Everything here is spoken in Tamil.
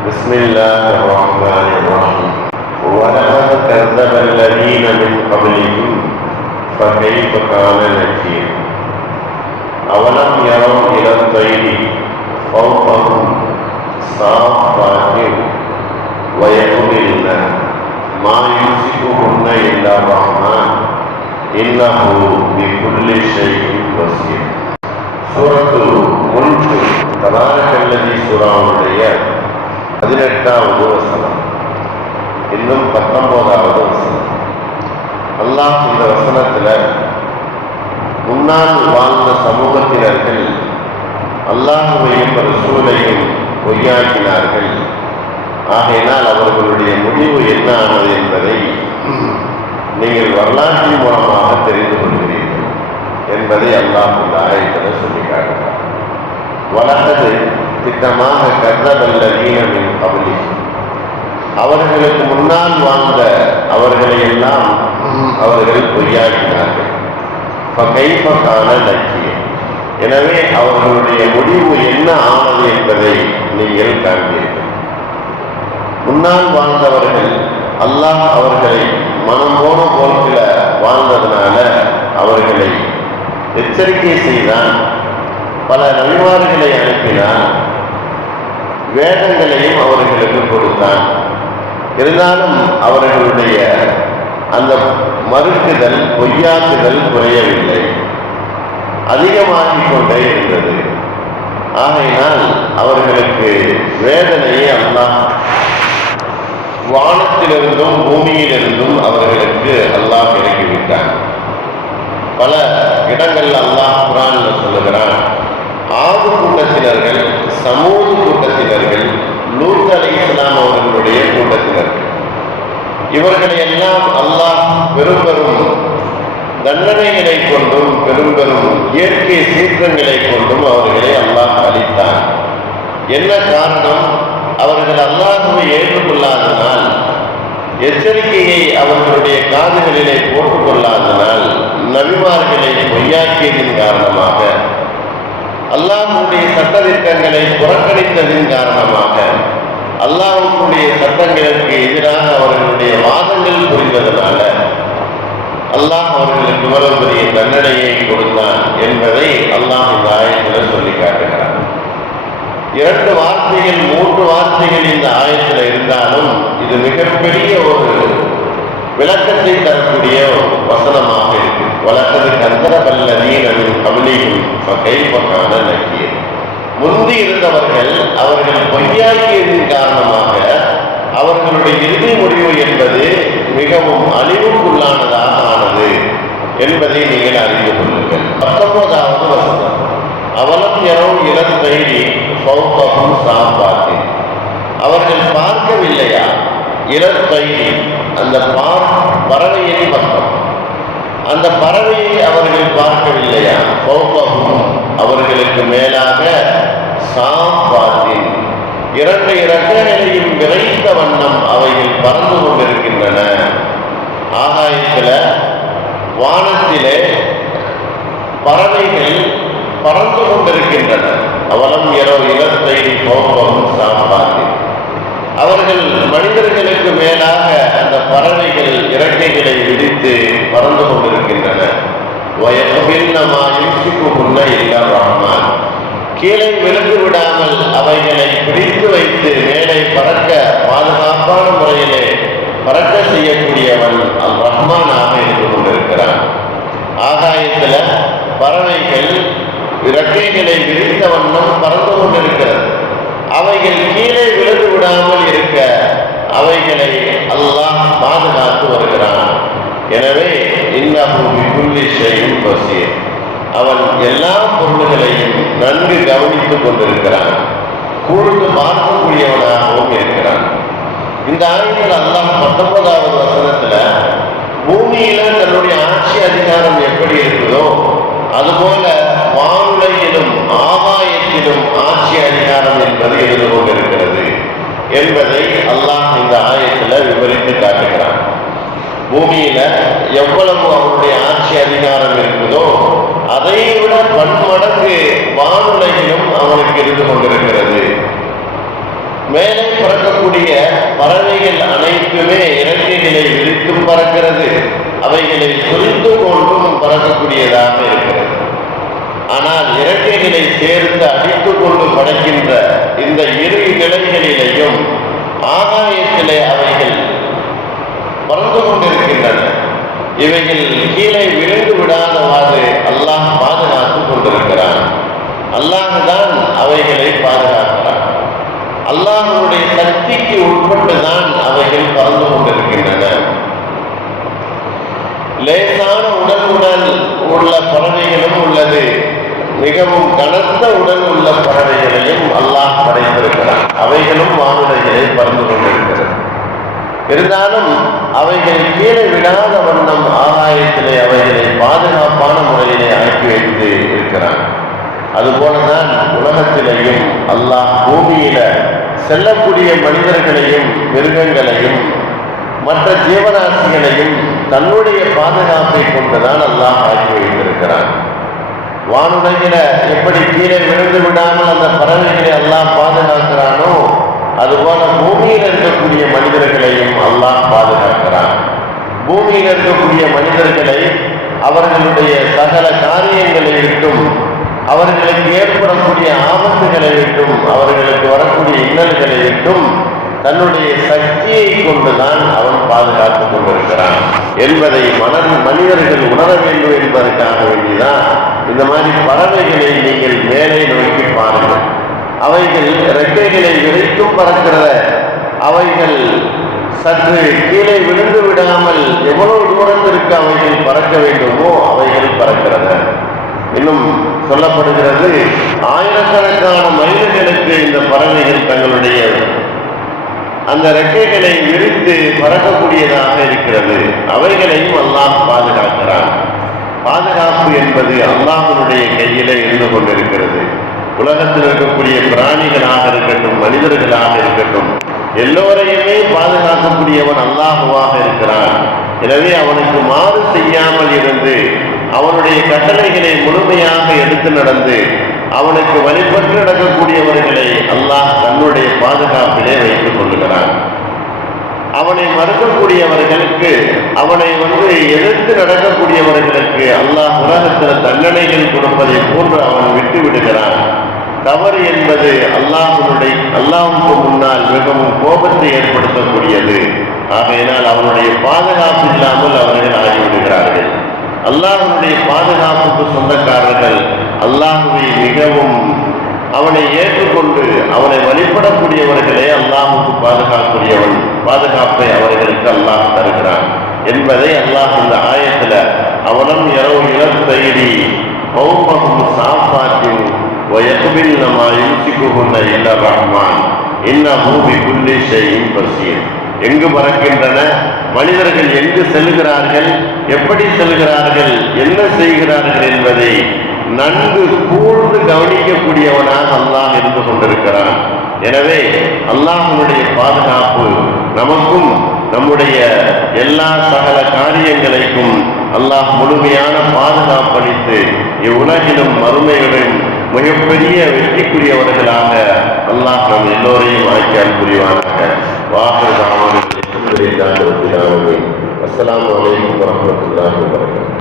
بسم الله الرحمن الرحيم ولقد كذب الذين من قبلهم فكيف كان نكير أولم يروا إلى الطير فوقهم صافات ويقبلن ما يمسكهن إلا الرحمن إنه بكل شيء بصير. சூரத்து முல்க் தபாரக்கல்லதி சூராவுடைய 18வது வசனம், இன்னும் 19வது வசனம். அல்லாஹ் இந்த வசனத்தில் முன்னால் வாழ்ந்த சமூகத்தினர்கள் அல்லாஹுவையும் ரசூலையும் பொய்யாக்கினார்கள், ஆகையினால் அவர்களுடைய முடிவு என்ன ஆனது என்பதை நீங்கள் வரலாற்றின் மூலமாக தெரிந்து கொள்கிறீர்கள் என்பதை அல்லாஹ் இந்த ஆயத்தில் சொல்லி காட்டுகிறார். வளர்ந்தது திட்டமாக கர்தபல்லதீனமின் கபலி, அவர்களுக்கு முன்னால் வாழ்ந்த அவர்களை எல்லாம் அவர்கள் பொய்யாக்கினார்கள். எனவே அவர்களுடைய முடிவு என்ன ஆனது என்பதை நீங்கள் காண்பீர்கள். முன்னால் வாழ்ந்தவர்கள் அல்லாஹ் அவர்களை மனம் போன போக்கில் வாழ்ந்ததுனால அவர்களை எச்சரிக்கை செய்தான், பல நபிமார்களை அனுப்பினான், வேதங்களையும் அவர்களுக்கு கொடுத்தான். இருந்தாலும் அவர்களுடைய அந்த மறுக்குதல் பொய்யாக்குதல் குறையவில்லை, அதிகமாகிக் கொண்டே இருந்தது. ஆகையினால் அவர்களுக்கு வேதனையை அல்லாஹ் வானத்திலிருந்தும் பூமியிலிருந்தும் அவர்களுக்கு அல்லாஹ் இறக்கிவிட்டான். பல இடங்கள் அல்லாஹ் குர்ஆன்ல சொல்லுகிறான், ஆது கூட்டத்தினர்கள், சமூக கூட்டத்தினர்கள், லூத் அலைஹிஸ்ஸலாம் அவர்களுடைய கூட்டத்தினர்கள், இவர்களை எல்லாம் அல்லாஹ் பெரும் பெரும் தண்டனைகளை கொண்டும் பெரும் பெரும் இயற்கை சீற்றங்களை கொண்டும் அவர்களை அல்லாஹ் அளித்தான். என்ன காரணம்? அவர்கள் அல்லாஹ்வை ஏற்றுக்கொள்ளாதனால், எச்சரிக்கையை அவர்களுடைய காதுகளிலே போட்டுக் கொள்ளாதனால், நபிமார்களை பொய்யாக்கியதின் காரணமாக, அல்லாஹ்வுடைய சட்டதிட்டங்களை புறக்கணித்ததின் காரணமாக, அல்லாஹ்வுடைய சட்டங்களுக்கு எதிராக அவர்களுடைய வாதங்கள் புரிவதனால அல்லாஹ் அவர்களுக்கு இவ்வளவு பெரிய தண்டனையை கொடுத்தான் என்பதை அல்லாஹ் இந்த ஆயத்தில் சொல்லி காட்டுகிறார். 2 வார்த்தைகள் 3 வார்த்தைகள் இந்த ஆயத்தில் இருந்தாலும் இது மிகப்பெரிய ஒரு விளக்கத்தை தரக்கூடிய வசனமாக இருக்கு. வளர்த்தது கர்தபல்லதீனமின் கபலிஹிம் ஃபகைஃப கான நக்கீர். முந்தி இருந்தவர்கள் அவர்கள் பொய்யாக்கியதின் காரணமாக அவர்களுடைய இறுதி முடிவு என்பது மிகவும் அழிவுக்குள்ளானதாக ஆனது என்பதை நீங்கள் அறிந்து கொள்ளுங்கள். 19வது வசனம், அவலம் யரவு இலா தைரி ஃபௌகஹும் சாஃபாத்தின். அவர்கள் பார்க்கவில்லையா? இலா தைரி, அந்த பறவையின் பக்கம், அந்த பறவையை அவர்கள் பார்க்கவில்லையா? ஃபௌகஹும், அவர்களுக்கு மேலாக, சாஃபாத்தின், 2 இறக்கைகளையும் விரைந்த வண்ணம் அவைகள் பறந்து கொண்டிருக்கின்றன. ஆகாயத்தில் வானத்திலே பறவைகள் பறந்து கொண்டிருக்கின்றன. அவலம் இரவு இலத்தை போகவும் சாப்பாட்டில் அவர்கள் மனிதர்களுக்கு மேலாக அந்த பறவைகள் இறக்கைகளை விரித்து பறந்து கொண்டிருக்கின்றன. ரஹ்மான், கீழே விழுந்து விடாமல் அவைகளை பிடித்து வைத்து மேலே பறக்க பாதுகாப்பான முறையிலே பறக்க செய்யக்கூடியவன் அல் ரஹ்மானாக இருந்து கொண்டிருக்கிறான். ஆகாயத்தில் பறவைகள் இறக்கைகளை விரித்த வண்ணம் பறந்து கொண்டிருக்கிறது. அவைகள் கீழே விழுந்து விடாமல் இருக்க அவைகளை அல்லாஹ் பாதுகாத்து வருகிறான். எனவே இன்னஹு பிகுல்லி ஷைஇன் பஸீர், அவன் எல்லா பொருள்களையும் நன்கு கவனித்துக் கொண்டிருக்கிறான், கூர்ந்து பார்க்கக்கூடியவனாகவும் இருக்கிறான். இந்த ஆயத்தில் அல்லாஹ் 19வது வசனத்துல பூமியில தன்னுடைய ஆட்சி அதிகாரம் எப்படி இருக்குதோ அதுபோல வானுலகிலும் ஆகாயத்திலும் ஆட்சி அதிகாரம் என்பது இருந்து கொண்டிருக்கிறது என்பதை அல்லாஹ் இந்த ஆயத்தில் விவரித்து காட்டுகிறான். பூமியில எவ்வளவு அவருடைய ஆட்சி அதிகாரம் இருக்குதோ அதை விட பன்மடங்கு வானுலகிலும் அவனுக்கு இருந்து கொண்டிருக்கிறது. மேலே பறக்கக்கூடிய பறவைகள் அனைத்துமே இறக்கைகளை விரித்தும் பறக்கிறது, அவைகளை சொரிந்து கொண்டும் பறக்கக்கூடியதாக இருக்கிறது. ஆனால் இறக்கைகளை சேர்த்து அடித்துக் கொண்டு படைக்கின்ற இந்த இரு நிலைகளிலேயும் ஆகாயத்திலே அவைகள் பறந்து கொண்டிருக்கின்றன. இவைகள் கீழே விழுந்து விடாதவாறு அல்லாஹ் பாதுகாத்துக் கொண்டிருக்கிறான். அல்லாஹ் தான் அவைகளை பாதுகாக்கிறான். அல்லாஹ்வுடைய சக்திக்கு உட்பட்டுதான் அவைகள் பறந்து கொண்டிருக்கின்றன. லேசான உடல் உள்ள பறவைகளும் உள்ளது, மிகவும் கனத்த உடல் உள்ள பறவைகளையும் அல்லாஹ் படைத்திருக்கிறான். அவைகளும் வானுலகிலே பறந்து கொண்டிருக்கிறது. இருந்தாலும் அவைகள் கீழே விடாத வண்ணம் ஆகாயத்திலே அவைகளை பாதுகாப்பான முறையிலே ஆக்கி வைத்து இருக்கிறான். அதுபோலதான் உலகத்திலேயும் அல்லாஹ் பூமியில செல்லக்கூடிய மனிதர்களையும் மிருகங்களையும் மற்ற ஜீவராசிகளையும் தன்னுடைய பாதுகாப்பை கொண்டுதான் அல்லாஹ் ஆக்கி வைத்திருக்கிறான். வானுலகில எப்படி கீழே விழுந்து விடாமல் அந்த பறவைகளை அல்லாஹ் பாதுகாக்கிறானோ, அதுபோல பூமியில் இருக்கக்கூடிய மனிதர்களையும் அல்லாஹ் பாதுகாக்கிறான். பூமியில் இருக்கக்கூடிய மனிதர்களை அவர்களுடைய சகல காரியங்களை விட்டும், அவர்களுக்கு ஏற்படக்கூடிய ஆபத்துகளை விட்டும், அவர்களுக்கு வரக்கூடிய இன்னல்களை விட்டும் தன்னுடைய சக்தியை கொண்டுதான் அவன் பாதுகாத்துக் கொண்டிருக்கிறான் என்பதை மனிதர்கள் உணர வேண்டும் என்பதற்காக வேண்டிதான் இந்த மாதிரி பறவைகளை நீங்கள் மேலே நோக்கி பாருங்கள். அவைகள் இறக்கைகளை விரைக்கும் பறக்கிறத, அவைகள் சற்று கீழே விழுந்து விடாமல் எவ்வளவு தூரத்திற்கு அவைகள் பறக்க வேண்டுமோ அவைகள் பறக்கிறத. இன்னும் சொல்லப்படுகிறது, ஆயிரக்கணக்கான மைல்களுக்கு இந்த பறவைகள் தங்களுடைய அந்த ரெக்கைகளை விரித்து பறக்கக்கூடியதாக இருக்கிறது. அவைகளையும் அல்லாஹ் பாதுகாக்கிறான். பாதுகாப்பு என்பது அல்லாஹ்வுடைய கையிலே இருந்து கொண்டிருக்கிறது. உலகத்தில் இருக்கக்கூடிய பிராணிகளாக இருக்கட்டும், மனிதர்களாக இருக்கட்டும், எல்லோரையுமே பாதுகாக்கக்கூடியவன் அல்லாஹுவாக இருக்கிறான். எனவே அவனுக்கு மாறு செய்யாமல் இருந்து அவனுடைய கட்டளைகளை முழுமையாக எடுத்து நடந்து அவனுக்கு வழிபட்டு நடக்கக்கூடியவர்களை அல்லாஹ் தன்னுடைய பாதுகாப்பிலே வைத்துக் கொள்ளுகிறான். அவனை மறுக்கக்கூடியவர்களுக்கு, அவனை எதிர்த்து நடக்கக்கூடியவர்களுக்கு அல்லாஹ் உலகத்தில் தண்டனைகள் கொடுப்பதை போன்று அவன் விட்டு விடுகிறான். தவறு என்பது அல்லாஹ்வுக்கு முன்னால் மிகவும் கோபத்தை ஏற்படுத்தக்கூடியது. ஆகையினால் அவனுடைய பாதுகாப்பு இல்லாமல் அவர்கள் ஆகிவிடுகிறார்கள். அல்லாஹ்வுடைய பாதுகாப்புக்கு சொந்தக்காரர்கள் அல்லாஹ்வை மிகவும் அவனை ஏற்றுக்கொண்டு அவனை வழிபடக்கூடியவர்களே அல்லாஹ்வுக்கு பாதுகாப்பை அவர்களுக்கு அல்லாஹ் தருகிறான் என்பதை அல்லாஹ் இந்த ஆயத்துல அவலம் இரவு இளத்தயிரி பௌபகும் சாப்பாட்டின் வயக்குபில் நம்ம யூசிக்குகுன்ன இல்ல ரஹ்மான் இன்னஹு பிகுல்லி ஷைஇன் பஸீர். எங்கு பறக்கின்றன, மனிதர்கள் எங்கு செல்கிறார்கள், எப்படி செல்கிறார்கள், என்ன செய்கிறார்கள் என்பதை நன்கு கூர்ந்து கவனிக்கக்கூடியவனாக அல்லாஹ் இருந்து கொண்டிருக்கிறான். எனவே அல்லாஹ்வுடைய பாதுகாப்பு நமக்கும் நம்முடைய எல்லா சகல காரியங்களுக்கும் அல்லாஹ் முழுமையான பாதுகாப்பளித்து இவ்வுலகிலும் மறுமைகளிலும் மிகப்பெரிய வெற்றிக்குரியவர்களாக அல்லாஹ் நம் எல்லோரையும் ஆக்கியால் புரிவானாக. வாஹிர் தாவானா அல்ஹம்துலில்லாஹி ரப்பில் ஆலமீன். அஸ்ஸலாமு அலைக்கும் வரஹ்மத்துல்லாஹி வபரகாத்துஹு.